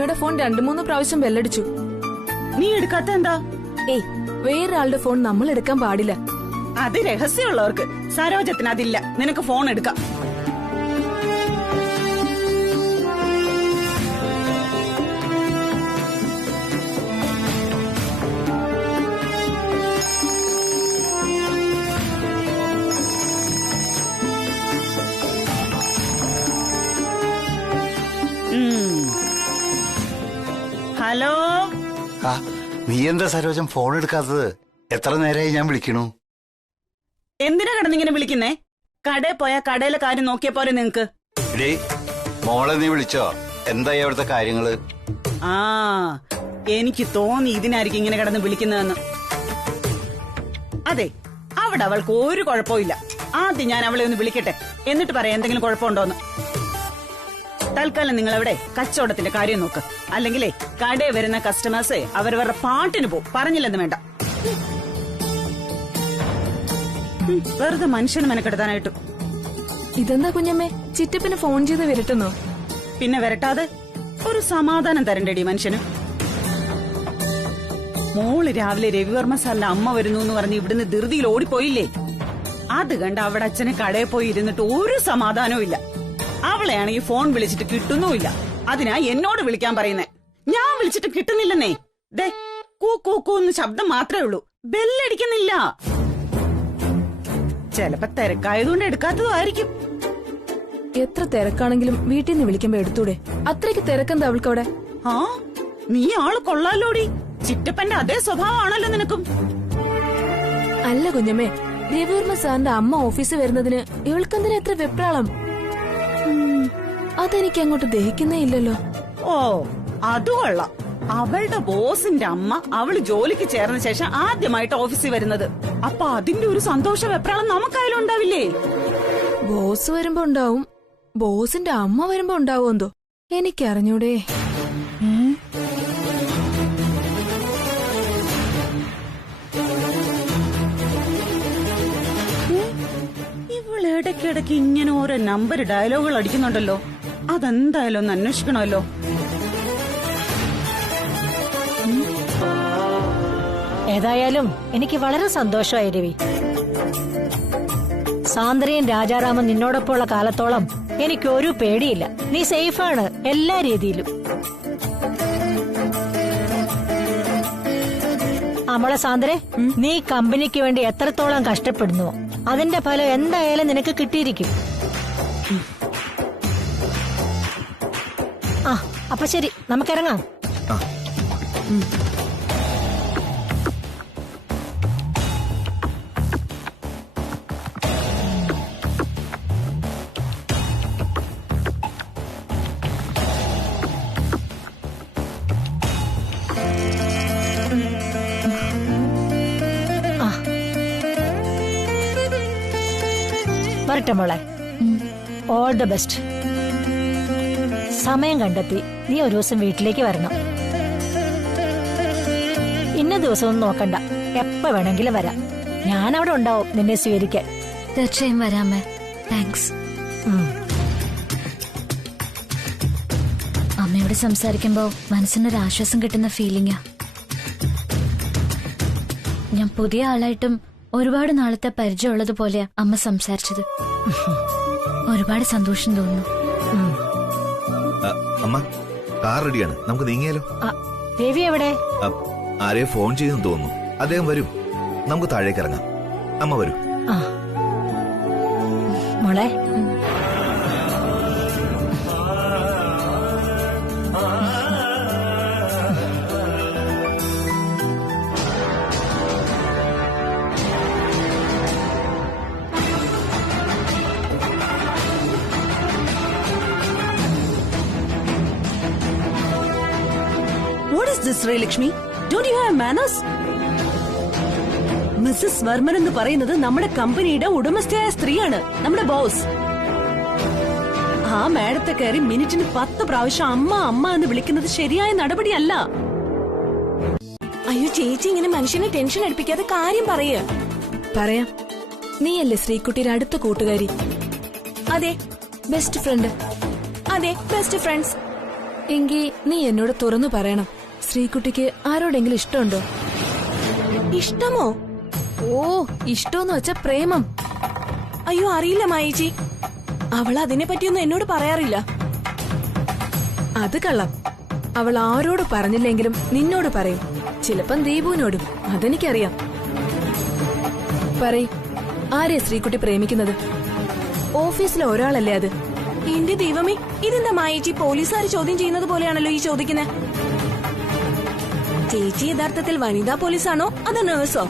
അമ്മയുടെ ഫോൺ 2-3 പ്രാവശ്യം ബെല്ലടിച്ചു. നീ എടുക്കാത്ത എന്താ? ഏയ്, വേറൊരാളുടെ ഫോൺ നമ്മൾ എടുക്കാൻ പാടില്ല. അത് രഹസ്യമുള്ളവർക്ക്. സരോജത്തിന് അതില്ല. നിനക്ക് ഫോൺ എടുക്കാം. ഹലോ. നീ എന്താ സരോജം ഫോൺ എടുക്കാത്തത്? എത്ര നേരമായി ഞാൻ വിളിക്കണു. എന്തിനാ കിടന്നിങ്ങനെ വിളിക്കുന്നേ? കടയിൽ പോയാ കടയിലെ കാര്യം നോക്കിയ പോലെ നിങ്ങക്ക്. മോളെ നീ വിളിച്ചോ? എന്തായി അവിടുത്തെ കാര്യങ്ങള്? ആ, എനിക്ക് തോന്നി ഇതിനായിരിക്കും ഇങ്ങനെ കിടന്ന് വിളിക്കുന്നതെന്ന്. അതെ, അവിടെ അവൾക്ക് ഒരു കുഴപ്പമില്ല. ആദ്യം ഞാൻ അവളെ ഒന്ന് വിളിക്കട്ടെ, എന്നിട്ട് പറയാം എന്തെങ്കിലും കുഴപ്പമുണ്ടോന്ന്. തൽക്കാലം നിങ്ങൾ അവിടെ കച്ചവടത്തിന്റെ കാര്യം നോക്ക്. അല്ലെങ്കിലേ കടയിൽ വരുന്ന കസ്റ്റമേഴ്സ് അവരവരുടെ പാട്ടിന് പോകും. പറഞ്ഞില്ലെന്ന് വേണ്ട. വെറുതെ മനുഷ്യന് മെനക്കെടുത്താനായിട്ടു. ഇതെന്താ കുഞ്ഞമ്മേ, ചിറ്റപ്പിന് ഫോൺ ചെയ്ത് വരട്ടുന്നോ? പിന്നെ വരട്ടാതെ ഒരു സമാധാനം തരണ്ടേടി മനുഷ്യന്. മോള് രാവിലെ രവിവർമ്മ സാറിന്റെ അമ്മ വരുന്നു എന്ന് പറഞ്ഞ് ഇവിടുന്ന് ധൃതിയിൽ ഓടിപ്പോയില്ലേ? അത് കണ്ട് അവിടെ അച്ഛനെ കടയിൽ പോയി ഇരുന്നിട്ട് ഒരു സമാധാനവും ഇല്ല. അവളെയാണെങ്കിൽ ഫോൺ വിളിച്ചിട്ട് കിട്ടുന്നുമില്ല. അതിനാ എന്നോട് വിളിക്കാൻ പറയുന്നേ. ഞാൻ വിളിച്ചിട്ട് കിട്ടുന്നില്ലെന്നേ. ദേ, കൂന്ന് ശബ്ദം മാത്രമേ ഉള്ളൂ, ബെല്ലടിക്കുന്നില്ല. ചെലപ്പോ തിരക്കായതുകൊണ്ട് എടുക്കാത്തതും ആയിരിക്കും. എത്ര തിരക്കാണെങ്കിലും വീട്ടിൽ നിന്ന് വിളിക്കുമ്പോ എടുത്തൂടെ? അത്രയ്ക്ക് തിരക്കെന്താ അവൾക്കവിടെ? ആ, നീ ആള് കൊള്ളാലോടി. ചിറ്റപ്പന്റെ അതേ സ്വഭാവമാണല്ലോ നിനക്കും. അല്ല കുഞ്ഞമ്മേ, രവിവർമ്മ സാറിന്റെ അമ്മ ഓഫീസിൽ വരുന്നതിന് ഇവൾക്കെന്തിനാ എത്ര വെപ്രാളം? അതെനിക്ക് അങ്ങോട്ട് ദഹിക്കുന്നേ ഇല്ലല്ലോ. ഓ, അത് കൊള്ളാം. അവളുടെ ബോസിന്റെ അമ്മ അവള് ജോലിക്ക് ചേർന്ന ശേഷം ആദ്യമായിട്ട് ഓഫീസിൽ വരുന്നത്. അപ്പൊ അതിന്റെ ഒരു സന്തോഷ വെപ്രാളം നമുക്കായാലും ഉണ്ടാവില്ലേ? ബോസ് വരുമ്പോ ഉണ്ടാവും, ബോസിന്റെ അമ്മ വരുമ്പോ ഉണ്ടാവും. എന്തോ എനിക്കറിഞ്ഞൂടെ. ഇടയ്ക്കിടയ്ക്ക് ഇങ്ങനെ ഓരോ നമ്പർ ഡയലോഗുകൾ അടിക്കുന്നുണ്ടല്ലോ. അതെന്തായാലും ഒന്ന് അന്വേഷിക്കണമല്ലോ. ഏതായാലും എനിക്ക് വളരെ സന്തോഷമായി രവി. സാന്ദ്രയും രാജാറാമും നിന്നോടൊപ്പമുള്ള കാലത്തോളം എനിക്കൊരു പേടിയില്ല. നീ സേഫാണ് എല്ലാ രീതിയിലും. അമള സാന്ദ്രെ, നീ കമ്പനിക്ക് വേണ്ടി എത്രത്തോളം കഷ്ടപ്പെടുന്നുവോ അതിന്റെ ഫലം എന്തായാലും നിനക്ക് കിട്ടിയിരിക്കും. ആ, അപ്പൊ ശരി, നമുക്കിറങ്ങാം. വരട്ടെ മോളെ, ഓൾ ദ ബെസ്റ്റ്. സമയം കണ്ടെത്തി നീ ഒരു ദിവസം വീട്ടിലേക്ക് വരണം. ഇന്ന ദിവസമൊന്നും നോക്കണ്ട, എപ്പ വേണമെങ്കിലും വരാം. ഞാൻ അവിടെ ഉണ്ടാവും നിന്നെ സ്വീകരിക്കാൻ. തീർച്ചയായും വരാമേ. താങ്ക്സ്. അമ്മയോട് സംസാരിക്കുമ്പോ മനസ്സിനൊരു ആശ്വാസം കിട്ടുന്ന ഫീലിംഗാ. ഞാൻ പുതിയ ആളായിട്ടും ഒരുപാട് നാളത്തെ പരിചയമുള്ളതുപോലെയാ അമ്മ സംസാരിച്ചത്. ഒരുപാട് സന്തോഷം തോന്നുന്നു. അമ്മ, കാർ റെഡിയാണ്, നമുക്ക് നീങ്ങിയാലോ? ദേവി എവിടെ? ആരെയോ ഫോൺ ചെയ്തെന്ന് തോന്നുന്നു. അദ്ദേഹം വരും, നമുക്ക് താഴേക്ക് ഇറങ്ങാം. അമ്മ വരൂ. മോളെ, Sreelakshmi, don't you have manners? Mrs Varman എന്ന് പറയുന്നത് നമ്മുടെ കമ്പനിയുടെ ഉടമസ്ഥയായ സ്ത്രീയാണ്, നമ്മുടെ ബോസ്. ആ മാഡത്തെ കയറി മിനിറ്റിന് 10 പ്രാവശ്യം അമ്മ അമ്മ എന്ന് വിളിക്കുന്നത് ശരിയായ നടപടിയല്ല. അയ്യോ ചേച്ചി, ഇങ്ങനെ മനുഷ്യനെ ടെൻഷൻ അടുപ്പിക്കാതെ കാര്യം പറയാം. നീയല്ലേ ശ്രീകുട്ടിയുടെ അടുത്ത കൂട്ടുകാരി? അതെ. Best friend? അതെ, ബെസ്റ്റ് ഫ്രണ്ട്സ്. എങ്കി നീ എന്നോട് തുറന്നു പറയണം, ശ്രീകുട്ടിക്ക് ആരോടെങ്കിലും ഇഷ്ടമുണ്ടോ? ഇഷ്ടമോ? ഓ, ഇഷ്ടമെന്ന് വെച്ച പ്രേമം. അയ്യോ, അറിയില്ല മായേച്ചി. അവൾ അതിനെ പറ്റിയൊന്നും എന്നോട് പറയാറില്ല. അത് കള്ളം. അവൾ ആരോട് പറഞ്ഞില്ലെങ്കിലും നിന്നോട് പറയും. ചിലപ്പം ദീപുവിനോടും. അതെനിക്കറിയാം. പറയ്, ആരെ ശ്രീകുട്ടി പ്രേമിക്കുന്നത്? ഓഫീസിലെ ഒരാളല്ലേ അത്? എന്റെ ദൈവമേ, ഇതെന്താ മായേച്ചി പോലീസുകാർ ചോദ്യം ചെയ്യുന്നത് പോലെയാണല്ലോ ഈ ചോദിക്കുന്നത്. ചേച്ചി യഥാർത്ഥത്തിൽ വനിതാ പോലീസാണോ അതോ നേഴ്സോ?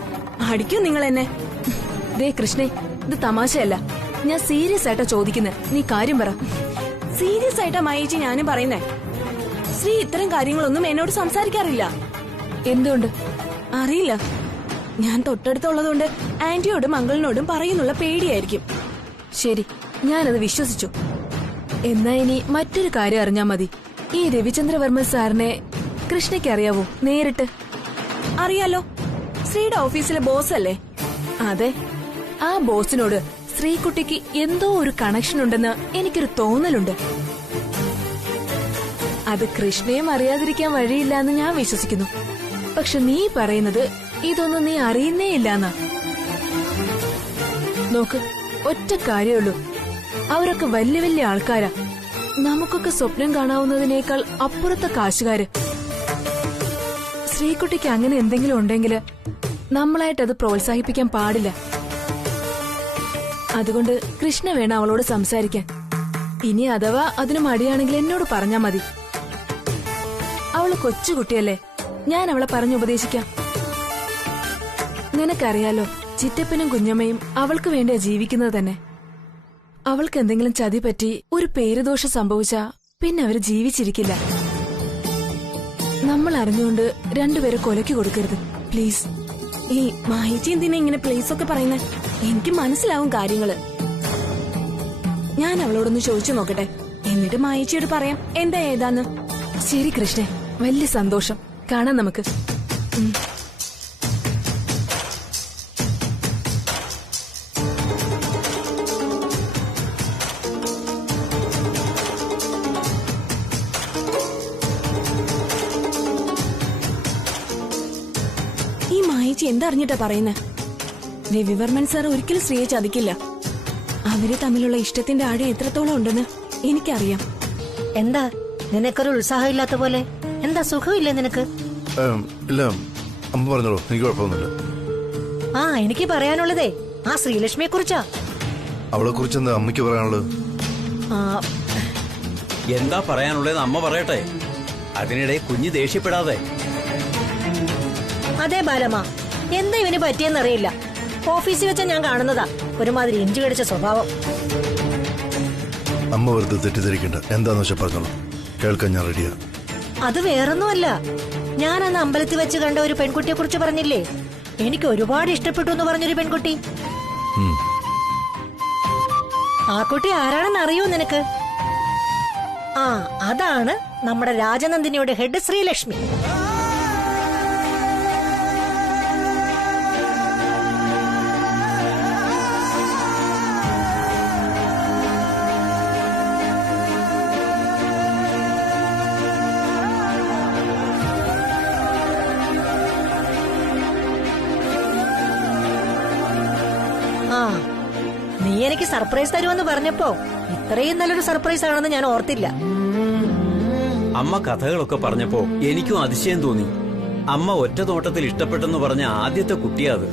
അടിക്കൂ നിങ്ങൾ എന്നെ. ദേ കൃഷ്ണേ, ഇത് തമാശയല്ല. ഞാൻ സീരിയസ് ആയിട്ടാ ചോദിക്കുന്നത്. നീ കാര്യം പറ. സീരിയസ് ആയിട്ടാ മായേച്ചി ഞാനും പറയുന്നേ. ശ്രീ ഇത്തരം കാര്യങ്ങളൊന്നും എന്നോട് സംസാരിക്കാറില്ല. എന്തുകൊണ്ട്? അറിയില്ല. ഞാൻ തൊട്ടടുത്തുള്ളതുകൊണ്ട് ആന്റിയോടും അങ്കിളിനോടും പറയുന്നുള്ള പേടിയായിരിക്കും. ശരി, ഞാനത് വിശ്വസിച്ചു. എന്നാ ഇനി മറ്റൊരു കാര്യം അറിഞ്ഞാ മതി. ഈ രവിചന്ദ്രവർമ്മ സാറിനെ കൃഷ്ണയ്ക്ക് അറിയാവോ നേരിട്ട്? അറിയാലോ, ശ്രീയുടെ ഓഫീസിലെ ബോസ് അല്ലേ? അതെ. ആ ബോസിനോട് ശ്രീകുട്ടിക്ക് എന്തോ ഒരു കണക്ഷൻ ഉണ്ടെന്ന് എനിക്കൊരു തോന്നലുണ്ട്. അത് കൃഷ്ണയും അറിയാതിരിക്കാൻ വഴിയില്ല എന്ന് ഞാൻ വിശ്വസിക്കുന്നു. പക്ഷെ നീ പറയുന്നത് ഇതൊന്നും നീ അറിയുന്നേ ഇല്ലാന്നാ. നോക്ക്, ഒറ്റ കാര്യമുള്ളൂ. അവരൊക്കെ വലിയ വലിയ ആൾക്കാരാ. നമുക്കൊക്കെ സ്വപ്നം കാണാവുന്നതിനേക്കാൾ അപ്പുറത്തെ കാശുകാര്. ശ്രീകുട്ടിക്ക് അങ്ങനെ എന്തെങ്കിലും ഉണ്ടെങ്കിൽ നമ്മളായിട്ട് അത് പ്രോത്സാഹിപ്പിക്കാൻ പാടില്ല. അതുകൊണ്ട് കൃഷ്ണ വേണം അവളോട് സംസാരിക്കാൻ. ഇനി അഥവാ അതിന് മടിയാണെങ്കിൽ എന്നോട് പറഞ്ഞാ മതി. അവള് കൊച്ചുകുട്ടിയല്ലേ, ഞാൻ അവളെ പറഞ്ഞുപദേശിക്കാം. നിനക്കറിയാലോ, ചിറ്റപ്പനും കുഞ്ഞമ്മയും അവൾക്ക് വേണ്ടിയാ ജീവിക്കുന്നത് തന്നെ. അവൾക്ക് എന്തെങ്കിലും ചതി പറ്റി ഒരു പേരുദോഷം സംഭവിച്ചാ പിന്നെ അവര് ജീവിച്ചിരിക്കില്ല. നമ്മൾ അറിഞ്ഞുകൊണ്ട് രണ്ടുപേരെ കൊലയ്ക്ക് കൊടുക്കരുത്, പ്ലീസ്. ഈ മായേച്ചി എന്തിനാ ഇങ്ങനെ പ്ലേസ് ഒക്കെ പറയുന്നത്? എനിക്ക് മനസ്സിലാവും കാര്യങ്ങള്. ഞാൻ അവളോടൊന്ന് ചോദിച്ചു നോക്കട്ടെ, എന്നിട്ട് മായേച്ചിയോട് പറയാം എന്താ ഏതാന്ന്. ശരി കൃഷ്ണേ, വലിയ സന്തോഷം. കാണാം നമുക്ക്. ഈ മായേച്ചി എന്തറിഞ്ഞിട്ടാ പറയുന്നേ? രവിവർമ്മൻ സാർ ഒരിക്കലും ശ്രീയെ ചതിക്കില്ല. അവര് തമ്മിലുള്ള ഇഷ്ടത്തിന്റെ ആഴം എത്രത്തോളം ഉണ്ടെന്ന് എനിക്കറിയാം. എന്താ നിനക്കൊരു ഉത്സാഹമില്ലാത്ത പോലെ? എന്താ സുഖമില്ലേ നിനക്ക്? ഇല്ല, അമ്മ പറഞ്ഞോളൂ, എനിക്ക് കുഴപ്പമൊന്നുമില്ല. ആ, എനിക്ക് പറയാനുള്ളതേ ആ ശ്രീലക്ഷ്മിയെ കുറിച്ചാ. അവളെ കുറിച്ച് എന്താ അമ്മയ്ക്ക് പറയാനുള്ളത്? എന്താ പറയാനുള്ളത് അമ്മ പറയട്ടെ. അതിനിടെ കുഞ്ഞ് ദേഷ്യപ്പെടാതെ. അതെ ബാലമ്മ, എന്താ ഇവന് പറ്റിയെന്നറിയില്ല. ഓഫീസിൽ വെച്ച ഞാൻ കാണുന്നതാ ഒരുമാതിരി ഇഞ്ചി കടിച്ച സ്വഭാവം. അമ്മ വെറുതെ തെറ്റിദ്ധരിക്കണ്ട. എന്താന്ന് വെച്ചാൽ പറഞ്ഞോളൂ, കേൾക്കാൻ ഞാൻ റെഡിയാ. അത് വേറൊന്നുമല്ല, ഞാൻ അന്ന് അമ്പലത്തിൽ വെച്ച് കണ്ട ഒരു പെൺകുട്ടിയെ കുറിച്ച് പറഞ്ഞില്ലേ, എനിക്ക് ഒരുപാട് ഇഷ്ടപ്പെട്ടു എന്ന് പറഞ്ഞൊരു പെൺകുട്ടി. ആ കുട്ടി ആരാണെന്ന് അറിയോ നിനക്ക്? ആ, അതാണ് നമ്മുടെ രാജനന്ദിനിയുടെ ഹെഡ് ശ്രീലക്ഷ്മി. ആ, നീ എനിക്ക് സർപ്രൈസ് തരുമെന്ന് പറഞ്ഞപ്പോ ഇത്രയും നല്ലൊരു സർപ്രൈസ് ആണെന്ന് ഞാൻ ഓർത്തില്ല. അമ്മ കഥകളൊക്കെ പറഞ്ഞപ്പോ എനിക്കും അതിശയം തോന്നി. അമ്മ ഒറ്റ നോട്ടത്തിൽ ഇഷ്ടപ്പെട്ടെന്ന് പറഞ്ഞ ആദ്യത്തെ കുട്ടിയാ അത്.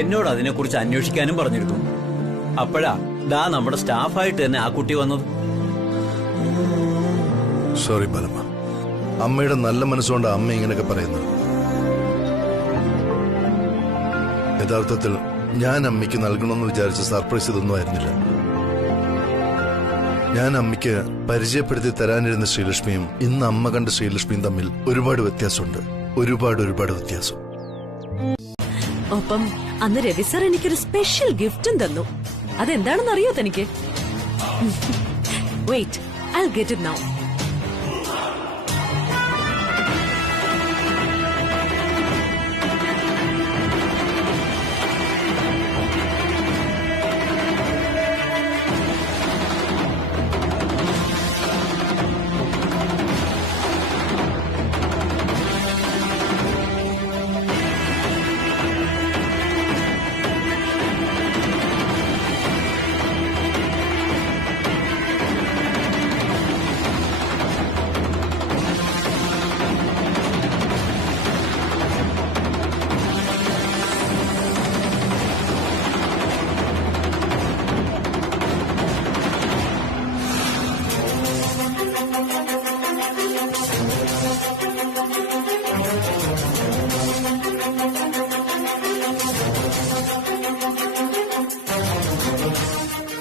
എന്നോട് അതിനെക്കുറിച്ച് അന്വേഷിക്കാനും പറഞ്ഞിരുന്നു. അപ്പോഴാ ദാ നമ്മുടെ സ്റ്റാഫായിട്ട് തന്നെ ആ കുട്ടി വന്നത്. സോറി ബാലമ്മ, അമ്മയുടെ നല്ല മനസ്സുകൊണ്ട് അമ്മ ഇങ്ങനെയൊക്കെ പറയുന്നത്. യഥാർത്ഥത്തിൽ ഞാൻ അമ്മയ്ക്ക് നൽകണമെന്ന് വിചാരിച്ച സർപ്രൈസ് ഇതൊന്നും ആയിരുന്നില്ല. ഞാൻ അമ്മയ്ക്ക് പരിചയപ്പെടുത്തി തരാനിരുന്ന ശ്രീലക്ഷ്മിയും ഇന്ന് അമ്മ കണ്ട ശ്രീലക്ഷ്മിയും തമ്മിൽ ഒരുപാട് വ്യത്യാസമുണ്ട്. ഒരുപാട് വ്യത്യാസം. ഒപ്പം അന്ന് രവി സാർ എനിക്കൊരു സ്പെഷ്യൽ ഗിഫ്റ്റും തന്നു. അതെന്താണെന്ന് അറിയോ തനിക്ക്? Wait, I'll get it now.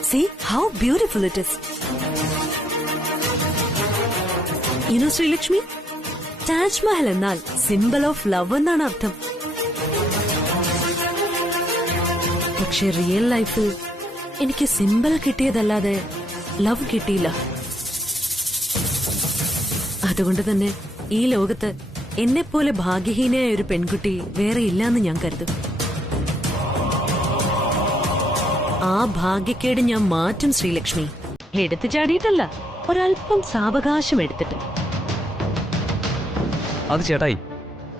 See how beautiful it is. You know, Sreelakshmi, Taj Mahal എന്നാൽ സിംബൽ ഓഫ് ലവ് എന്നാണ് അർത്ഥം. പക്ഷെ റിയൽ ലൈഫിൽ എനിക്ക് സിംബൽ കിട്ടിയതല്ലാതെ ലവ് കിട്ടിയില്ല. അതുകൊണ്ട് തന്നെ ഈ ലോകത്ത് എന്നെപ്പോലെ ഭാഗ്യഹീനയായ ഒരു പെൺകുട്ടി വേറെ ഇല്ലാന്ന് ഞാൻ കരുതും. ആ ഭാഗ്യക്കേട് ഞാൻ മാറ്റും ശ്രീലക്ഷ്മി. എടുത്തു ചാടിയിട്ടല്ല, ഒരല്പം സാവകാശം എടുത്തിട്ട്. അത് ചേട്ടായി,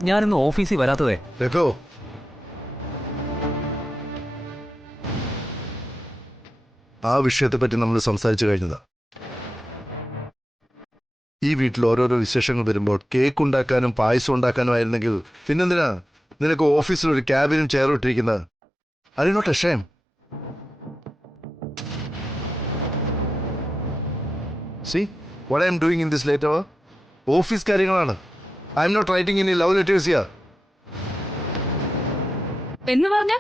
ഞാനിന്ന് ഓഫീസിൽ വരാത്തതേ. രഘു, ആ വിഷയത്തെ പറ്റി നമ്മൾ സംസാരിച്ചു കഴിഞ്ഞതാ. ഈ വീട്ടിൽ ഓരോരോ വിശേഷങ്ങൾ വരുമ്പോൾ കേക്ക് ഉണ്ടാക്കാനും പായസം ഉണ്ടാക്കാനും ആയിരുന്നെങ്കിൽ പിന്നെന്തിനാ നിനക്ക് ഓഫീസിൽ ഒരു ക്യാബിനും ചെയറും ഇട്ടിരിക്കുന്നത്? Are you not ashamed? See what I am doing in this late hour? Office കാര്യങ്ങളാണ്. I am not writing any love letters here. എന്ന് പറഞ്ഞ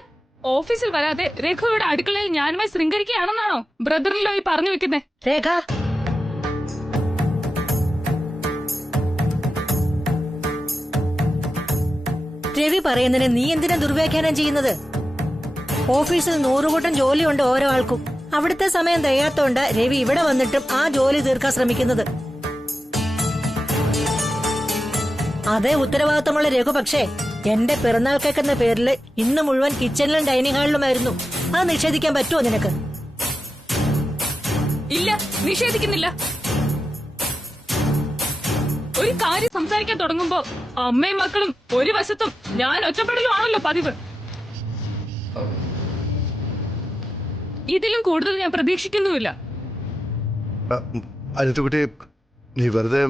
ഓഫീസിൽ വരാതെ രഘുവിടെ അടുക്കളയിൽ ഞാനുമായി ശൃംഗരിക്കുകയാണെന്നാണോ ബ്രദറിലോ ഈ പറഞ്ഞു വെക്കുന്നേ? രേഖ, രവി പറയുന്നതിന് നീ എന്തിനാ ദുർവ്യാഖ്യാനം ചെയ്യുന്നത്? ഓഫീസിൽ 100 കൂട്ടം ജോലിയുണ്ട് ഓരോ ആൾക്കും. അവിടുത്തെ സമയം തികയാത്തോണ്ട് രവി ഇവിടെ വന്നിട്ടും ആ ജോലി തീർക്കാൻ ശ്രമിക്കുന്നത്. അതേ ഉത്തരവാദിത്തമുള്ള രഘു പക്ഷേ എന്റെ പിറന്നാൾ കേക്ക് എന്ന പേരിൽ ഇന്ന് മുഴുവൻ കിച്ചണിലും ഡൈനിങ് ഹാളിലുമായിരുന്നു. അത് നിഷേധിക്കാൻ പറ്റുമോ നിനക്ക്? ഇല്ല, നിഷേധിക്കുന്നില്ല. ഒരു കാര്യം സംസാരിക്കാൻ തുടങ്ങുമ്പോ അമ്മയും മക്കളും ഒരു വശത്തും ഞാൻ ഒറ്റപ്പെടലുമാണല്ലോ പതിവ്. ഇതിലും കൂടുതൽ ഞാൻ പ്രതീക്ഷിക്കുന്നുമില്ല. അനിതക്കുട്ടി, നീ വെറുതെ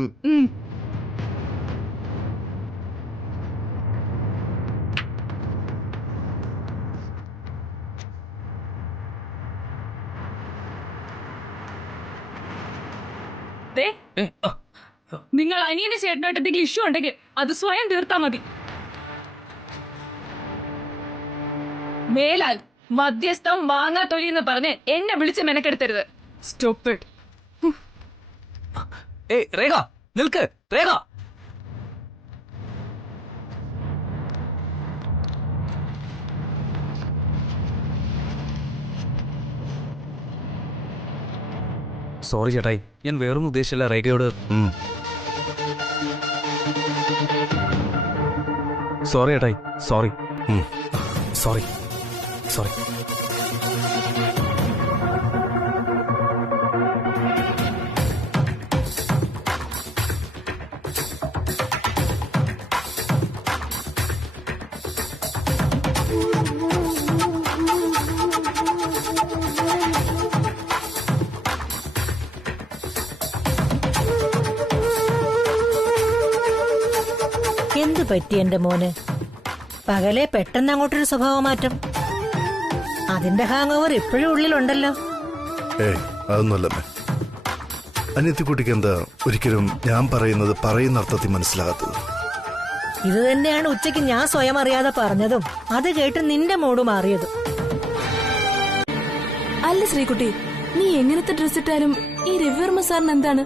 നിങ്ങൾ അനിയന്റെ ചേട്ടനായിട്ട് എന്തെങ്കിലും ഇഷ്യൂ ഉണ്ടെങ്കിൽ അത് സ്വയം തീർത്താ മതി. മേലാൽ മധ്യസ്ഥം വാങ്ങാത്തൊഴിയെന്ന് പറഞ്ഞ് എന്നെ വിളിച്ച് മെനക്കെടുത്തരുത്. സ്റ്റോപ്പ്. രേഖ നിൽക്ക്. രേഖ, സോറി ചേട്ടായി, ഞാൻ വേറൊന്നും ഉദ്ദേശിച്ചില്ല. രേഖയോട് സോറി ചേട്ടായി. Sorry sorry sorry. എന്തു പറ്റി എന്റെ മോന്? പകലെ പെട്ടെന്ന് അങ്ങോട്ടൊരു സ്വഭാവമാറ്റം. അതിന്റെ ഹാങ് ഓവർ ഇപ്പോഴും ഉള്ളിലുണ്ടല്ലോ. അതൊന്നുമല്ലമ്മേ. അനിയത്തിക്കുട്ടിക്ക് എന്താ ഒരിക്കലും ഞാൻ പറയുന്നത് പറയുന്ന അർത്ഥത്തിൽ മനസ്സിലാകാത്തത്? ഇത് തന്നെയാണ് ഉച്ചയ്ക്ക് ഞാൻ സ്വയം അറിയാതെ പറഞ്ഞതും അത് കേട്ട് നിന്റെ മൂഡ് മാറിയതും. അല്ല ശ്രീകുട്ടി, നീ എങ്ങനത്തെ ഡ്രസ് ഇട്ടാലും ഈ രവിവർമ്മ സാറിന് എന്താണ്?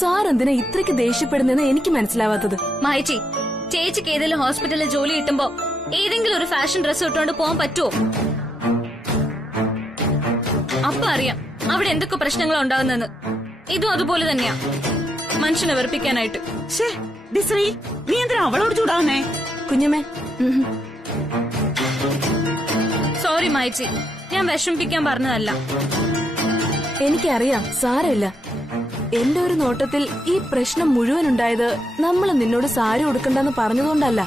സാർ എന്തിനാ ഇത്രയ്ക്ക് ദേഷ്യപ്പെടുന്നെന്ന് എനിക്ക് മനസ്സിലാവാത്തത്. മായച്ചി, ചേച്ചിക്ക് ഏതെങ്കിലും ഹോസ്പിറ്റലിൽ ജോലി കിട്ടുമ്പോ ഏതെങ്കിലും ഒരു ഫാഷൻ ഡ്രസ് ഇട്ടുകൊണ്ട് പോകാൻ പറ്റുമോ? അപ്പൊ അറിയാം അവിടെ എന്തൊക്കെ പ്രശ്നങ്ങൾ ഉണ്ടാകുന്നെന്ന്. ഇതും അതുപോലെ തന്നെയാ, മനുഷ്യനെ വെറുപ്പിക്കാനായിട്ട്. ശ്രീ, നീ എന്തിനാ അവളോട് ചൂടാവുന്നേ? കുഞ്ഞമ്മേ, സോറി മായച്ചി, ഞാൻ വിഷമിപ്പിക്കാൻ പറഞ്ഞതല്ല. എനിക്കറിയാം, സാരമില്ല. എന്റെ ഒരു നോട്ടത്തിൽ ഈ പ്രശ്നം മുഴുവൻ ഉണ്ടായത് നമ്മൾ നിന്നോട് സാരി ഉടുക്കണ്ടെന്ന് പറഞ്ഞതുകൊണ്ടല്ല,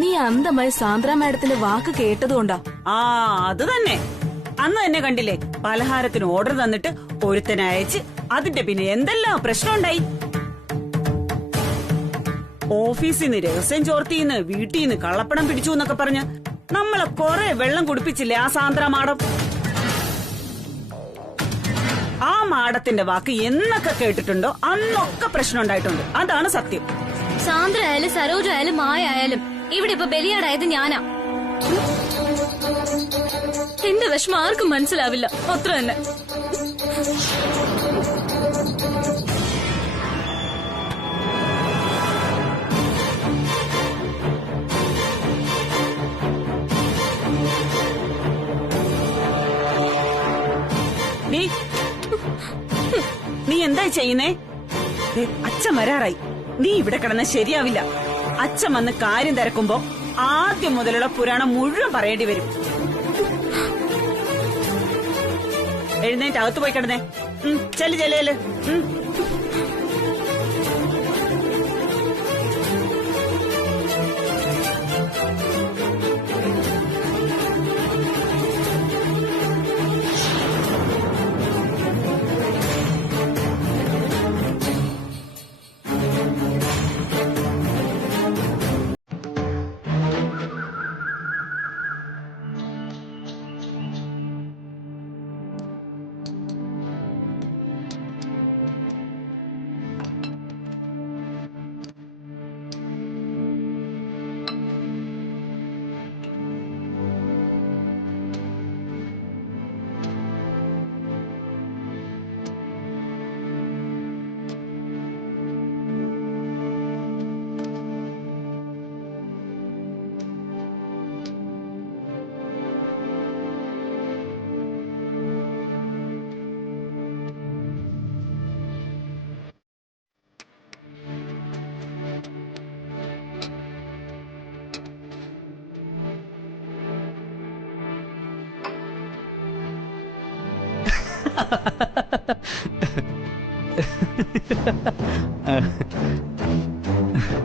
നീ അന്ധമായി സാന്ദ്ര മാഡത്തിന്റെ വാക്ക് കേട്ടതുകൊണ്ടാ. അത് തന്നെ. അന്ന് തന്നെ കണ്ടില്ലേ, പലഹാരത്തിന് ഓർഡർ തന്നിട്ട് ഒരുത്തനെ അയച്ച് അതിന്റെ പിന്നെ എന്തെല്ലാം പ്രശ്നമുണ്ടായി. ഓഫീസിൽ നിന്ന് രഹസ്യം ചോർത്തിന്ന്, വീട്ടിൽ നിന്ന് കള്ളപ്പണം പിടിച്ചു എന്നൊക്കെ പറഞ്ഞ് നമ്മളെ കൊറേ വെള്ളം കുടിപ്പിച്ചില്ലേ ആ സാന്ദ്ര മാഡം. ആ മാഡത്തിന്റെ വാക്ക് എന്നൊക്കെ കേട്ടിട്ടുണ്ടോ അന്നൊക്കെ പ്രശ്നം ഉണ്ടായിട്ടുണ്ട്. അതാണ് സത്യം. സാന്ദ്ര ആയാലും സരോജ ആയാലും മായ ആയാലും ഇവിടെ ഇപ്പൊ ബലിയാടായത് ഞാനാ. എന്താ എന്റെ വിഷമം ആർക്കും മനസ്സിലാവില്ല. അത്ര തന്നെ. നീ എന്താ ചെയ്യുന്നേ? അച്ഛൻ വരാറായി. നീ ഇവിടെ കിടന്ന ശരിയാവില്ല. അച്ഛൻ വന്ന് കാര്യം തിരക്കുമ്പോ ആദ്യം മുതലുള്ള പുരാണം മുഴുവൻ പറയേണ്ടി വരും. എഴുന്നേറ്റ് അകത്ത് പോയി കിടന്നേ. ചെല്ല് ചെല്ല്.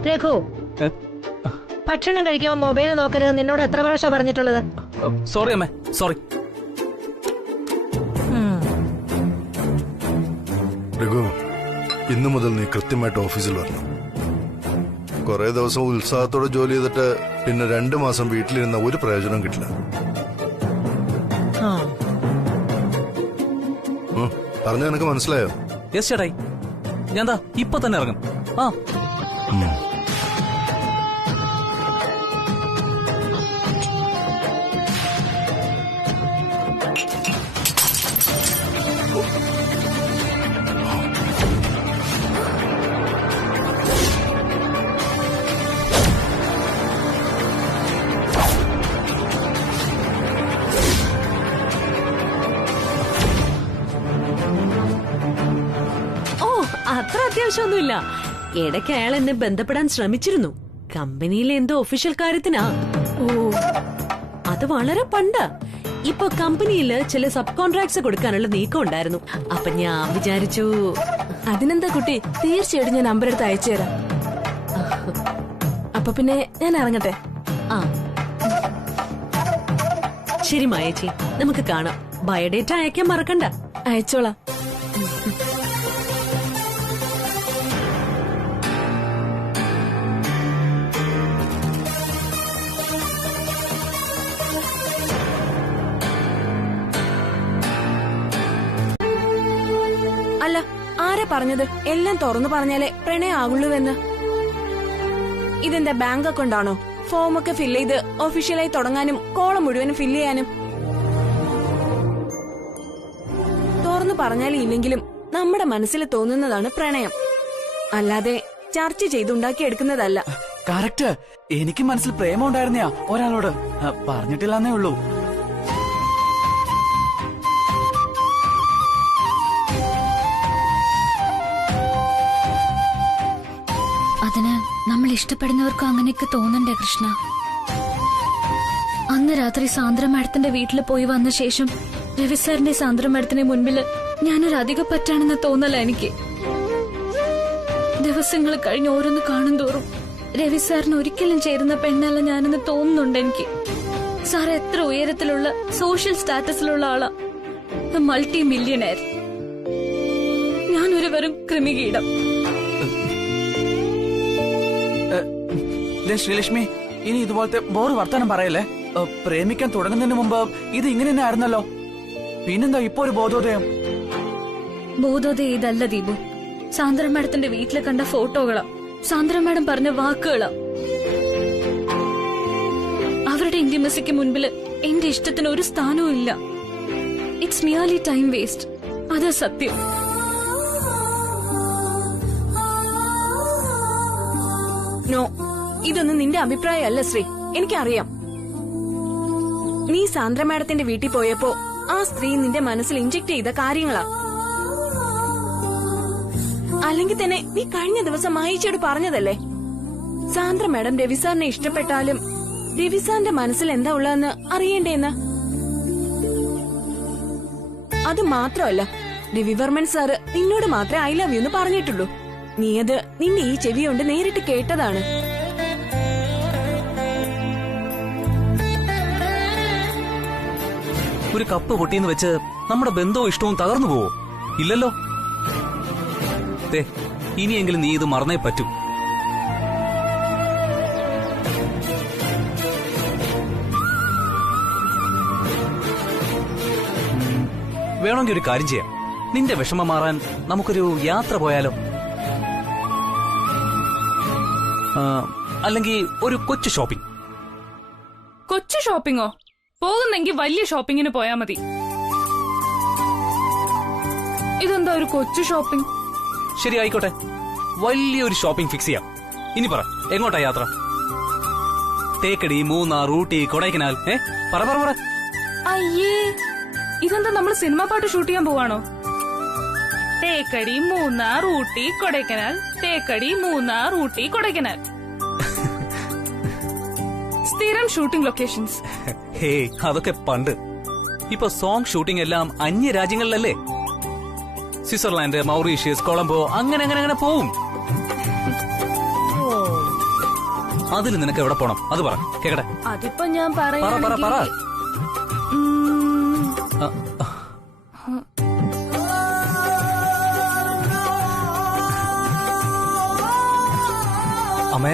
രഘു, ഭക്ഷണം കഴിക്കുമ്പോ മൊബൈൽ നോക്കരുത്. നിന്നോട് എത്ര പ്രാവശ്യം പറഞ്ഞിട്ടുള്ളത്? സോറി അമ്മേ, സോറി. രഘു, ഇന്നു മുതൽ നീ കൃത്യമായിട്ട് ഓഫീസിൽ വരണം. കുറെ ദിവസം ഉത്സാഹത്തോടെ ജോലി ചെയ്തിട്ട് പിന്നെ 2 മാസം വീട്ടിലിരുന്ന ഒരു പ്രയോജനം കിട്ടില്ല. പറഞ്ഞ നിനക്ക് മനസ്സിലായോ? യെസ് ചേട്ടായി, ഞാൻ ഇപ്പൊ തന്നെ ഇറങ്ങും. അത്ര അത്യാവശ്യമൊന്നുമില്ല. ഇടയ്ക്ക് അയാൾ എന്നെ ബന്ധപ്പെടാൻ ശ്രമിച്ചിരുന്നു. കമ്പനിയിലെ എന്തോ ഒഫീഷ്യൽ കാര്യത്തിനാ. ഓ, അത് വളരെ പണ്ട്. ഇപ്പൊ കമ്പനിയില് ചില സബ് കോൺട്രാക്ട്സ് കൊടുക്കാനുള്ള നീക്കം ഉണ്ടായിരുന്നു. അപ്പൊ ഞാൻ വിചാരിച്ചു. അതിനെന്താ കുട്ടി, തീർച്ചയായിട്ടും ഞാൻ നമ്പർ എടുത്ത് അയച്ചു തരാം. അപ്പൊ പിന്നെ ഞാൻ ഇറങ്ങട്ടെ. ശരി മായേച്ചി, നമുക്ക് കാണാം. ബയോഡേറ്റ അയക്കാൻ മറക്കണ്ട. അയച്ചോളാം. അല്ല, ആരാ പറഞ്ഞത് എല്ലാം തുറന്നു പറഞ്ഞാലേ പ്രണയം ആകുള്ളൂവെന്ന്? ഇതെന്താ ബാങ്ക് അക്കൗണ്ട് ആണോ? ഫോമൊക്കെ ഫില്ല് ചെയ്ത് ഒഫീഷ്യലായി തുടങ്ങാനും കോളം മുഴുവനും ഫില്ല് ചെയ്യാനും? തുറന്നു പറഞ്ഞാലും ഇല്ലെങ്കിലും നമ്മുടെ മനസ്സിൽ തോന്നുന്നതാണ് പ്രണയം, അല്ലാതെ ചർച്ച ചെയ്തുണ്ടാക്കിയെടുക്കുന്നതല്ല. കറക്റ്റ്. എനിക്ക് മനസ്സിൽ പ്രേമം ഉണ്ടായിരുന്നയാ ഒരാളോട്, പറഞ്ഞിട്ടില്ലെന്നേ ഉള്ളൂ. അതിന് നമ്മൾ ഇഷ്ടപ്പെടുന്നവർക്കും അങ്ങനെയൊക്കെ തോന്നണ്ടേ കൃഷ്ണ? അന്ന് രാത്രി സാന്ദ്ര മാഡത്തിന്റെ വീട്ടിൽ പോയി വന്ന ശേഷം രവി സാറിന്റെ സാന്ദ്ര മാഡത്തിന്റെ മുൻപില് ഞാനൊരു അധിക പറ്റാണെന്ന തോന്നല എനിക്ക്. ദിവസങ്ങൾ കഴിഞ്ഞ് ഓരോന്ന് കാണും തോറും രവി സാറിന് ഒരിക്കലും ചേരുന്ന പെണ്ണല്ല ഞാനെന്ന് തോന്നുന്നുണ്ട് എനിക്ക്. സാർ എത്ര ഉയരത്തിലുള്ള സോഷ്യൽ സ്റ്റാറ്റസിലുള്ള ആളാ, മൾട്ടി മില്യണയർ. ഞാനൊരു വെറും കൃമികീടം. ശ്രീലക്ഷ്മി, ഇനി ഇതുപോലത്തെ ബോറ് വർത്താനം പറയല്ലേ. പ്രേമിക്കാൻ തുടങ്ങുന്നതിന് മുമ്പ് ഇത് ഇങ്ങനെ തന്നെ ആയിരുന്നല്ലോ. പിന്നെന്താ ഇപ്പൊ ഒരു ബോധോദയം? ബോധോദയം ഇതല്ല ദീപു. സാന്ദ്ര മാഡത്തിന്റെ വീട്ടിൽ കണ്ട ഫോട്ടോകളാ, സാന്ദ്ര മാഡം പറഞ്ഞ വാക്കുകളാ. അവരുടെ ഇന്റിമസിക്ക് മുൻപില് എന്റെ ഇഷ്ടത്തിന് ഒരു സ്ഥാനവും ഇല്ല. It's merely time waste. അതാ സത്യം. നോ, ഇതൊന്നും നിന്റെ അഭിപ്രായമല്ല ശ്രീ. എനിക്കറിയാം. നീ സാന്ദ്ര മാഡത്തിന്റെ വീട്ടിൽ പോയപ്പോ ആ സ്ത്രീ നിന്റെ മനസ്സിൽ ഇഞ്ചക്ട് ചെയ്ത കാര്യങ്ങളാ. അല്ലെങ്കിൽ തന്നെ നീ കഴിഞ്ഞ ദിവസം മായിച്ചോട് പറഞ്ഞതല്ലേ, സാന്ദ്ര മാഡം രവിസാറിനെ ഇഷ്ടപ്പെട്ടാലും രവിസാറിന്റെ മനസ്സിൽ എന്താ ഉള്ളതെന്ന് അറിയണ്ടേന്ന്. അത് മാത്രമല്ല, രവിവർമ്മൻ സാറ് നിന്നോട് മാത്രമേ ഐ ലവ് യു എന്ന് പറഞ്ഞിട്ടുള്ളൂ. നീ അത് നിന്റെ ഈ ചെവി കൊണ്ട് നേരിട്ട് കേട്ടതാണ്. ഒരു കപ്പ് പൊട്ടിയെന്ന് വെച്ച് നമ്മുടെ ബന്ധവും ഇഷ്ടവും തകർന്നു പോവോ? ഇല്ലല്ലോ. ഇനിയെങ്കിലും നീ ഇത് മറന്നേ പറ്റൂ. വേണമെങ്കിൽ ഒരു കാര്യം ചെയ്യാം. നിന്റെ വിഷമം മാറാൻ നമുക്കൊരു യാത്ര പോയാലോ? അല്ലെങ്കിൽ ഒരു കൊച്ചു ഷോപ്പിംഗ്. കൊച്ചു ഷോപ്പിംഗോ? പോകുന്നെങ്കിൽ വലിയ ഷോപ്പിങ്ങിന് പോയാ മതി. ഇതെന്താ ഒരു കൊച്ചു ഷോപ്പിംഗ്? ശരി, ആയിക്കോട്ടെ. വലിയൊരു ഷോപ്പിംഗ് ഫിക്സ് ചെയ്യാം. ഇനി പറ, എങ്ങോട്ടാ യാത്ര? തേക്കടി, മൂന്നാർ, ഊട്ടി, കൊടൈക്കനാൽ. പറ പറ പറ. അയ്യേ, ഇതെന്താ നമ്മൾ സിനിമ പാട്ട് ഷൂട്ട് ചെയ്യാൻ പോവാണോ? തേക്കടി, മൂന്നാർ, ഊട്ടി, കൊടൈക്കനാൽ. തേക്കടി, മൂന്നാർ, ഊട്ടി, കൊടൈക്കനാൽ. സ്ഥിരം ഷൂട്ടിംഗ് ലൊക്കേഷൻസ്. ഹേ, അതൊക്കെ പണ്ട്. ഇപ്പൊ സോങ് ഷൂട്ടിംഗ് എല്ലാം അന്യ രാജ്യങ്ങളിലല്ലേ. സ്വിറ്റ്സർലാൻഡ്, മൗറീഷ്യസ്, കൊളംബോ, അങ്ങനെ അങ്ങനെ അങ്ങനെ പോവും. അതിൽ നിനക്ക് എവിടെ പോണം? അത് പറ, കേക്കട്ടെ. അതിപ്പോ ഞാൻ പറ. അമ്മേ,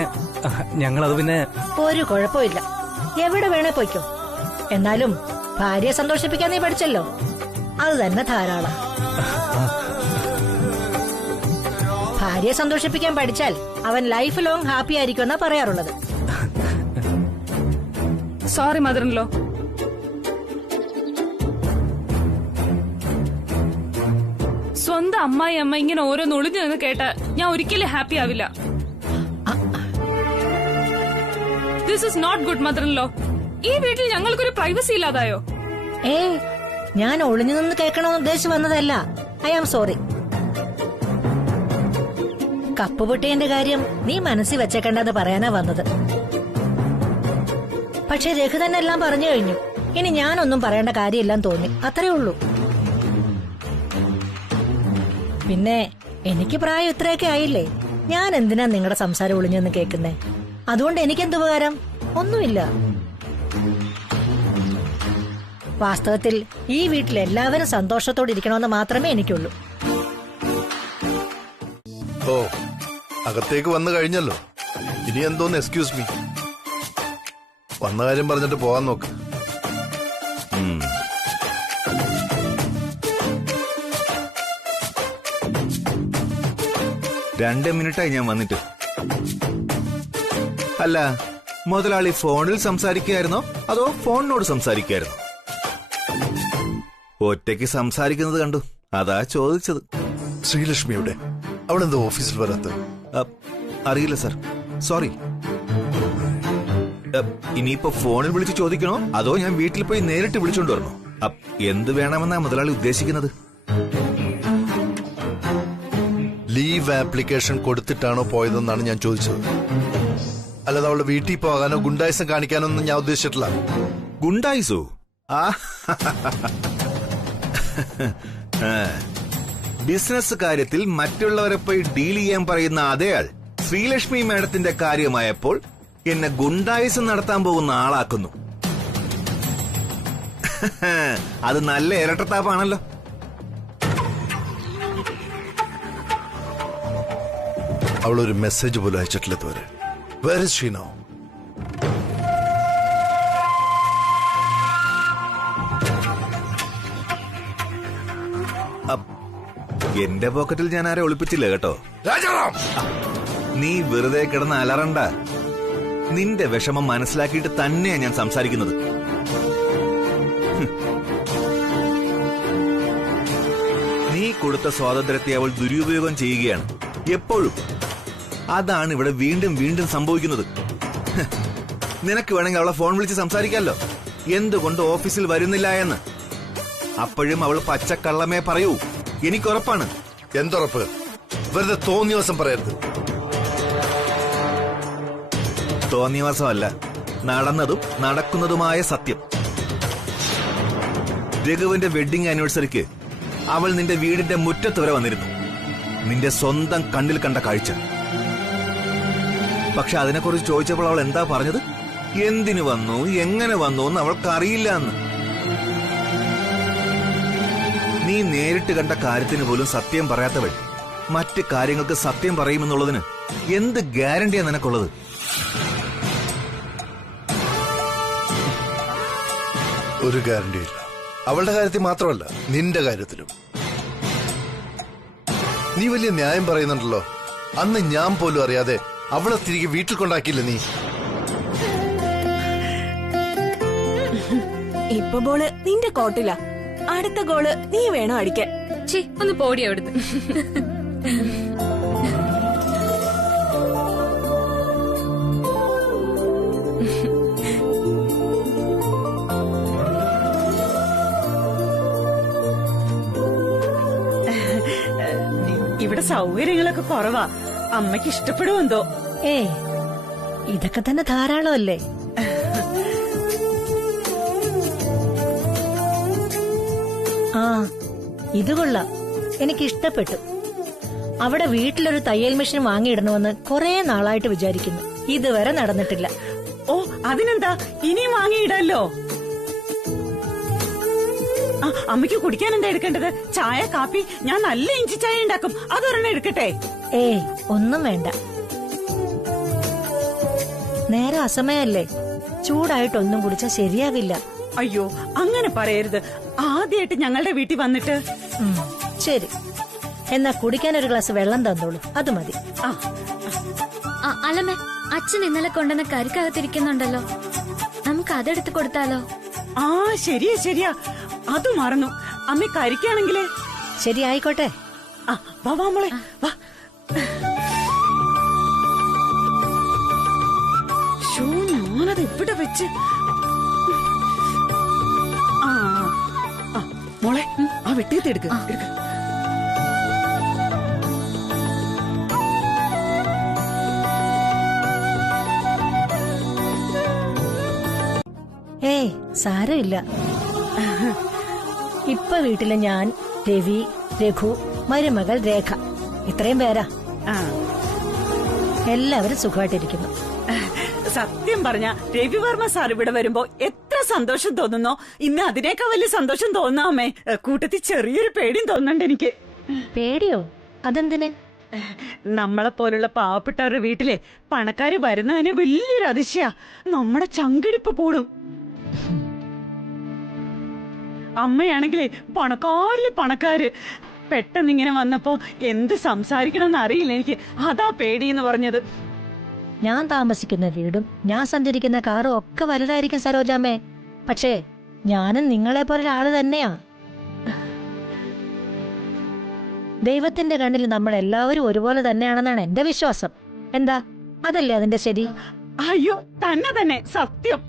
ഞങ്ങളത് പിന്നെ ഒരു കുഴപ്പമില്ല, എവിടെ വേണേ പോയിക്കോ. എന്നാലും ഭാര്യയെ സന്തോഷിപ്പിക്കാൻ നീ പഠിച്ചല്ലോ, അത് തന്നെ ധാരാളം. ഭാര്യയെ സന്തോഷിപ്പിക്കാൻ പഠിച്ചാൽ അവൻ ലൈഫ് ലോങ് ഹാപ്പി ആയിരിക്കുമെന്നാ പറയാറുള്ളത്. Sorry mother-in-law. സ്വന്തം അമ്മായി അമ്മ ഇങ്ങനെ ഓരോന്ന് ഒളിഞ്ഞു നിന്ന് കേട്ടാ ഞാൻ ഒരിക്കലും ഹാപ്പി ആവില്ല. This is not good mother-in-law. ഈ വീട്ടിൽ ഞങ്ങൾക്കൊരു പ്രൈവസി ഇല്ലാതായോ? ഞാൻ ഒളിഞ്ഞു നിന്ന് കേൾക്കണമെന്ന് ഉദ്ദേശിച്ച് വന്നതല്ല. I am sorry. കപ്പ് പൊട്ടിയന്റെ കാര്യം നീ മനസ്സിൽ വെച്ചേക്കണ്ടെന്ന് പറയാനാ വന്നത്. പക്ഷെ രഘു തന്നെ എല്ലാം പറഞ്ഞു കഴിഞ്ഞു. ഇനി ഞാനൊന്നും പറയേണ്ട കാര്യമില്ലെന്ന് തോന്നി, അത്രേ ഉള്ളൂ. പിന്നെ എനിക്ക് പ്രായം ഇത്രയൊക്കെ ആയില്ലേ, ഞാൻ എന്തിനാ നിങ്ങളുടെ സംസാരം ഒളിഞ്ഞെന്ന് കേൾക്കുന്നേ? അതുകൊണ്ട് എനിക്കെന്ത് ഉപകാരം? ഒന്നുമില്ല. വാസ്തവത്തിൽ ഈ വീട്ടിൽ എല്ലാവരും സന്തോഷത്തോടെ ഇരിക്കണമെന്ന് മാത്രമേ എനിക്കുള്ളൂ. ഓ, അകത്തേക്ക് വന്നു കഴിഞ്ഞല്ലോ. ഇനി എന്തോന്ന് എക്സ്ക്യൂസ് മീ. വന്ന കാര്യം പറഞ്ഞിട്ട് പോവാൻ നോക്ക്. 2 മിനിറ്റായി ഞാൻ വന്നിട്ട്. അല്ല, മുതലാളി ഫോണിൽ സംസാരിക്കുകയായിരുന്നോ അതോ ഫോണിനോട് സംസാരിക്കുകയായിരുന്നോ? ഒറ്റയ്ക്ക് സംസാരിക്കുന്നത് കണ്ടു, അതാ ചോദിച്ചത്. ശ്രീലക്ഷ്മിയുടെ അവളെന്താ ഓഫീസിൽ വരാത്ത? അറിയില്ല സർ, സോറി. ഇനിയിപ്പോ ഫോണിൽ വിളിച്ച് ചോദിക്കണോ അതോ ഞാൻ വീട്ടിൽ പോയി നേരിട്ട് വിളിച്ചോണ്ട് വരണോ? എന്ത് വേണമെന്നാ മുതലാളി ഉദ്ദേശിക്കുന്നത്? ലീവ് ആപ്ലിക്കേഷൻ കൊടുത്തിട്ടാണോ പോയതെന്നാണ് ഞാൻ ചോദിച്ചത്. അല്ലാതെ അവളുടെ വീട്ടിൽ പോകാനോ ഗുണ്ടായിസം കാണിക്കാനോ ഒന്നും ഞാൻ ഉദ്ദേശിച്ചിട്ടില്ല. ഗുണ്ടായിസോ? ബിസിനസ് കാര്യത്തിൽ മറ്റുള്ളവരെ പോയി ഡീൽ ചെയ്യാൻ പറയുന്ന അതേയാൾ ശ്രീലക്ഷ്മി മാഡത്തിന്റെ കാര്യമായപ്പോൾ എന്നെ ഗുണ്ടായിസം നടത്താൻ പോകുന്ന ആളാക്കുന്നു. അത് നല്ല ഇരട്ടത്താപ്പാണല്ലോ. അവളൊരു മെസ്സേജ് പോലും അയച്ചിട്ടില്ല ഇതുവരെ. Where is she now? എന്റെ പോക്കറ്റിൽ ഞാൻ ആരെ ഒളിപ്പിച്ചില്ല കേട്ടോ. രാജാറാം, നീ വെറുതെ കിടന്ന് അലറണ്ട. നിന്റെ വിഷമം മനസ്സിലാക്കിയിട്ട് തന്നെയാ ഞാൻ സംസാരിക്കുന്നത്. കൊടുത്ത സ്വാതന്ത്ര്യത്തെ അവൾ ദുരുപയോഗം ചെയ്യുകയാണ് എപ്പോഴും. അതാണ് ഇവിടെ വീണ്ടും വീണ്ടും സംഭവിക്കുന്നത്. നിനക്ക് വേണമെങ്കിൽ അവളെ ഫോൺ വിളിച്ച് സംസാരിക്കാമല്ലോ, എന്തുകൊണ്ട് ഓഫീസിൽ വരുന്നില്ല എന്ന്. അപ്പോഴും അവൾ പച്ചക്കള്ളമേ പറയൂ. എനിക്കുറപ്പാണ്. എന്തുറപ്പ്? വെറുതെ തോന്നിയവസം പറയരുത്. തോന്നിയവസമല്ല, നടന്നതും നടക്കുന്നതുമായ സത്യം. രഘുവിന്റെ വെഡിങ് ആനിവേഴ്സറിക്ക് അവൾ നിന്റെ വീടിന്റെ മുറ്റത്ത് വരെ വന്നിരുന്നു. നിന്റെ സ്വന്തം കണ്ണിൽ കണ്ട കാഴ്ച. പക്ഷെ അതിനെക്കുറിച്ച് ചോദിച്ചപ്പോൾ അവൾ എന്താ പറഞ്ഞത്? എന്തിനു വന്നു, എങ്ങനെ വന്നു എന്ന് അവൾക്കറിയില്ല എന്ന്. നീ നേരിട്ട് കണ്ട കാര്യത്തിന് പോലും സത്യം പറയാത്തവൾ മറ്റ് കാര്യങ്ങൾക്ക് സത്യം പറയുമെന്നുള്ളതിന് എന്ത് ഗ്യാരണ്ടിയാ നിനക്കുള്ളത്? ഒരു ഗ്യാരണ്ടിയില്ല. അവളുടെ കാര്യത്തിൽ മാത്രമല്ല, നിന്റെ കാര്യത്തിലും. നീ വലിയ ന്യായം പറയുന്നുണ്ടല്ലോ. അന്ന് ഞാൻ പോലും അറിയാതെ അവളെ തിരികെ വീട്ടിൽ കൊണ്ടാക്കിയില്ല നീ. ഇപ്പൊ ബോള് നിന്റെ കോട്ടില. അടുത്ത ഗോള് നീ വേണം അടിക്കാൻ. ചി ഒന്ന് പോടി അവിടുന്ന്. ഇവിടെ സൗകര്യങ്ങളൊക്കെ കുറവാ. അമ്മയ്ക്ക് ഇഷ്ടപ്പെടുമെന്തോ? ഏയ്, ഇതൊക്കെ തന്നെ ധാരാളമല്ലേ. ആ, ഇത് കൊള്ളാം, എനിക്ക് ഇഷ്ടപ്പെട്ടു. അവിടെ വീട്ടിലൊരു തയ്യൽ മെഷീൻ വാങ്ങിയിടണമെന്ന് കുറെ നാളായിട്ട് വിചാരിക്കുന്നു. ഇതുവരെ നടന്നിട്ടില്ല. ഓ, അതിനെന്താ, ഇനിയും വാങ്ങിയിടല്ലോ. അമ്മയ്ക്ക് കുടിക്കാൻ എന്താ എടുക്കേണ്ടത്? ചായ, കാപ്പി? ഞാൻ നല്ല ഇഞ്ചി ചായ ഉണ്ടാക്കും, അതൊരെണ്ണം എടുക്കട്ടെ? ഏയ്, ഒന്നും വേണ്ട. നേരെ അസമയല്ലേ, ചൂടായിട്ടൊന്നും കുടിച്ചാൽ ശരിയാവില്ല. അയ്യോ, അങ്ങനെ പറയരുത്. ആദ്യമായിട്ട് ഞങ്ങളുടെ വീട്ടിൽ വന്നിട്ട്. ശരി, എന്നാ കുടിക്കാൻ ഒരു ഗ്ലാസ് വെള്ളം തന്നോളൂ, അത് മതി. അല്ലമ്മേ, അച്ഛൻ ഇന്നലെ കൊണ്ടുവന്ന കരിക്കകത്തിരിക്കുന്നുണ്ടല്ലോ, നമുക്ക് അതെടുത്ത് കൊടുത്താലോ? ആ, ശരിയാ ശരിയാ, അത് മറന്നു. അമ്മ കരിക്കാണെങ്കിലേ. ശരി, ആയിക്കോട്ടെ. വാ മോളെ, വാ. ഞാനത് ഇവിടെ വെച്ച്. മോളെ, ആ വെട്ടിയത്ത് എടുക്ക. ഏയ്, സാരമില്ല. ഇപ്പൊ വീട്ടില് ഞാൻ, രവി, രഘു, മരുമകൾ രേഖ, ഇത്രയും പേരാ. എല്ലാവരും സുഖമായിട്ടിരിക്കുന്നു. സത്യം പറഞ്ഞ രവിവർമ്മ സാർ ഇവിടെ വരുമ്പോ എത്ര സന്തോഷം തോന്നുന്നോ, ഇന്ന് അതിനേക്കാൾ വലിയ സന്തോഷം തോന്നാമേ. കൂട്ടത്തിൽ ചെറിയൊരു പേടിയും തോന്നുന്നുണ്ട് എനിക്ക്. പേടിയോ? അതെന്തിന്? നമ്മളെ പോലുള്ള പാവപ്പെട്ടവരുടെ വീട്ടിലെ പണക്കാര് വരുന്നതിന് വലിയൊരു അതിശയാ. നമ്മുടെ ചങ്കിടിപ്പ് കൂടും. അമ്മയാണെങ്കിലേ പണക്കാരില് പണക്കാര്. പെട്ടെന്ന് ഇങ്ങനെ വന്നപ്പോ എന്ത് സംസാരിക്കണമെന്ന് അറിയില്ല എനിക്ക്. അതാ പേടിയെന്ന് പറഞ്ഞത്. ഞാൻ താമസിക്കുന്ന വീടും ഞാൻ സഞ്ചരിക്കുന്ന കാറും ഒക്കെ വലുതായിരിക്കും സരോജാമ്മേ. പക്ഷേ ഞാനും നിങ്ങളെ പോലെ ആള് തന്നെയാ. ദൈവത്തിന്റെ കണ്ണിൽ നമ്മൾ എല്ലാവരും ഒരുപോലെ തന്നെയാണെന്നാണ് എന്റെ വിശ്വാസം. എന്താ, അതല്ലേ അതിന്റെ ശരി? അയ്യോ, തന്നെ തന്നെ, സത്യം.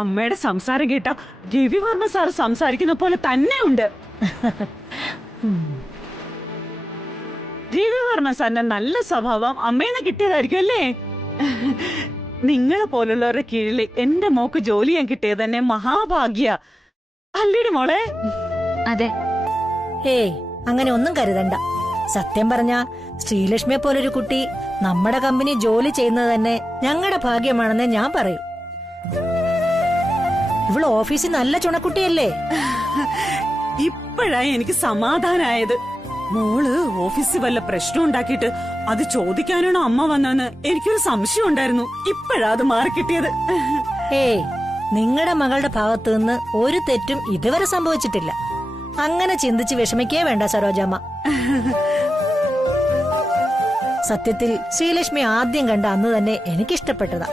അമ്മയുടെ സംസാരം കേട്ട രവിവർമ്മ സാർ സംസാരിക്കുന്ന പോലെ തന്നെ ഉണ്ട്. രവിവർമ്മ സാറിന്റെ നല്ല സ്വഭാവം അമ്മേന്ന് കിട്ടിയതായിരിക്കും അല്ലേ? നിങ്ങളെ പോലുള്ളവരുടെ കീഴിൽ എന്റെ മോക്ക് ജോലി ചെയ്യാൻ കിട്ടിയത് തന്നെ മഹാഭാഗ്യ അല്ലേടി മോളെ? അതെ. ഏയ്, അങ്ങനെ ഒന്നും കരുതണ്ട. സത്യം പറഞ്ഞ ശ്രീലക്ഷ്മിയെ പോലൊരു കുട്ടി നമ്മുടെ കമ്പനി ജോലി ചെയ്യുന്നത് തന്നെ ഞങ്ങളുടെ ഭാഗ്യമാണെന്ന് ഞാൻ പറയും. ഇവള് ഓഫീസിൽ നല്ല ചുണക്കുട്ടിയല്ലേ? ഇപ്പോഴായി എനിക്ക് സമാധാനായത്. മോള് ഓഫീസിൽ വല്ല പ്രശ്നം ഉണ്ടാക്കിയിട്ട് അത് ചോദിക്കാനാണോ അമ്മ വന്നതെന്ന് എനിക്കൊരു സംശയം ഉണ്ടായിരുന്നു. ഇപ്പോഴാ അത് മാറിക്കിട്ടിയത്. ഏയ്, നിങ്ങളുടെ മകളുടെ ഭാഗത്തു നിന്ന് ഒരു തെറ്റും ഇതുവരെ സംഭവിച്ചിട്ടില്ല. അങ്ങനെ ചിന്തിച്ച് വിഷമിക്കേ വേണ്ട സരോജാമ്മ. സത്യത്തിൽ ശ്രീലക്ഷ്മി ആദ്യം കണ്ട അന്ന് തന്നെ എനിക്കിഷ്ടപ്പെട്ടതാ.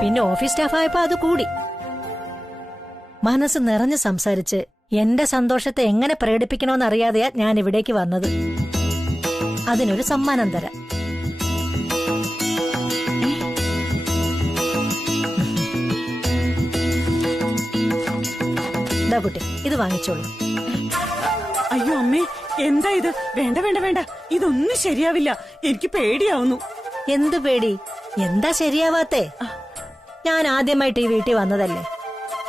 പിന്നെ ഓഫീസ് സ്റ്റാഫായപ്പോ അത് കൂടി. മനസ്സ് നിറഞ്ഞ് സംസാരിച്ച് എന്റെ സന്തോഷത്തെ എങ്ങനെ പ്രകടിപ്പിക്കണമെന്ന് അറിയാതെയാ ഞാൻ ഇവിടേക്ക് വന്നത്. അതിനൊരു സമ്മാനം തരാം. ദാ കുട്ടി, ഇത് വാങ്ങിച്ചോളൂ. അയ്യോ അമ്മേ, എന്താ ഇത്? വേണ്ട വേണ്ട വേണ്ട, ഇതൊന്നും ശരിയാവില്ല. എനിക്ക് പേടിയാവുന്നു. എന്ത് പേടി? എന്താ ശരിയാവാത്തേ? ഞാൻ ആദ്യമായിട്ട് ഈ വീട്ടിൽ വന്നതല്ലേ.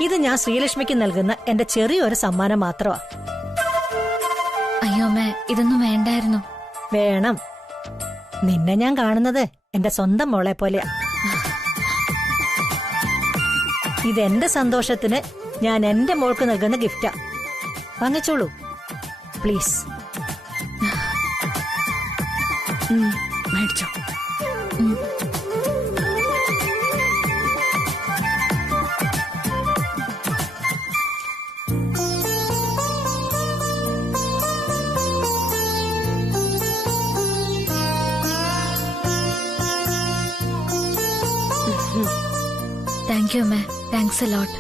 ഇത് ഞാൻ ശ്രീലക്ഷ്മിക്ക് നൽകുന്ന എന്റെ ചെറിയൊരു സമ്മാനം മാത്രമാ. അയ്യോ അമ്മേ, ഇതൊന്നും വേണ്ടായിരുന്നു. വേണം. നിന്നെ ഞാൻ കാണുന്നത് എന്റെ സ്വന്തം മോളെ പോലെയാ. ഇതെന്റെ സന്തോഷത്തിന് ഞാൻ എന്റെ മോൾക്ക് നൽകുന്ന ഗിഫ്റ്റാ. വാങ്ങിച്ചോളൂ പ്ലീസ്. മേടിച്ചോ. താങ്ക് യു അമ്മേ, താങ്ക്സ് എ ലോട്ട്.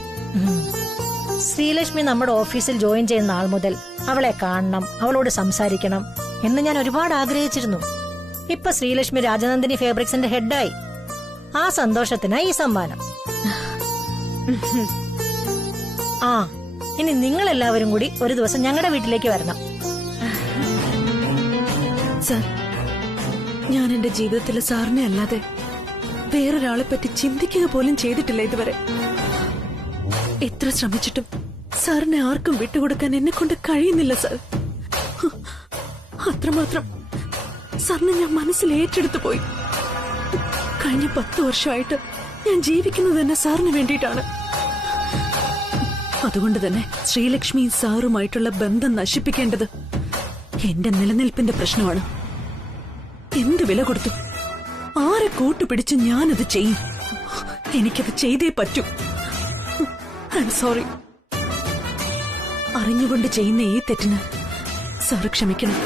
ശ്രീലക്ഷ്മി നമ്മുടെ ഓഫീസിൽ ജോയിൻ ചെയ്യുന്ന നാൾ മുതൽ അവളെ കാണണം, അവളോട് സംസാരിക്കണം എന്ന് ഞാൻ ഒരുപാട് ആഗ്രഹിച്ചിരുന്നു. ഇപ്പൊ ശ്രീലക്ഷ്മി രാജനന്ദിനി ഫാബ്രിക്സിന്റെ ഹെഡായി. ആ സന്തോഷത്തിനായി ഈ സമ്മാനം. ആ, ഇനി നിങ്ങൾ എല്ലാവരും കൂടി ഒരു ദിവസം ഞങ്ങളുടെ വീട്ടിലേക്ക് വരണം. സർ, ഞാൻ എന്റെ ജീവിതത്തിൽ സാറിനെ അല്ലാതെ വേറൊരാളെ പറ്റി ചിന്തിക്കുക പോലും ചെയ്തിട്ടില്ല ഇതുവരെ. എത്ര ശ്രമിച്ചിട്ടും സാറിനെ ആർക്കും വിട്ടുകൊടുക്കാൻ എന്നെ കൊണ്ട് കഴിയുന്നില്ല സർ. അത്രമാത്രം സാറിനെ ഞാൻ മനസ്സിൽ ഏറ്റെടുത്തു പോയി. കഴിഞ്ഞ 10 വർഷമായിട്ട് ഞാൻ ജീവിക്കുന്നത് തന്നെ സാറിന് വേണ്ടിയിട്ടാണ്. അതുകൊണ്ട് തന്നെ ശ്രീലക്ഷ്മിയും സാറുമായിട്ടുള്ള ബന്ധം നശിപ്പിക്കേണ്ടത് എന്റെ നിലനിൽപ്പിന്റെ പ്രശ്നമാണ്. എന്ത് വില കൊടുത്തു, ആരെ കൂട്ടുപിടിച്ച് ഞാനത് ചെയ്യും. എനിക്കത് ചെയ്തേ പറ്റൂ. I am sorry. അറിഞ്ഞുകൊണ്ട് ചെയ്യുന്ന ഈ തെറ്റിന് സാറ് ക്ഷമിക്കണം.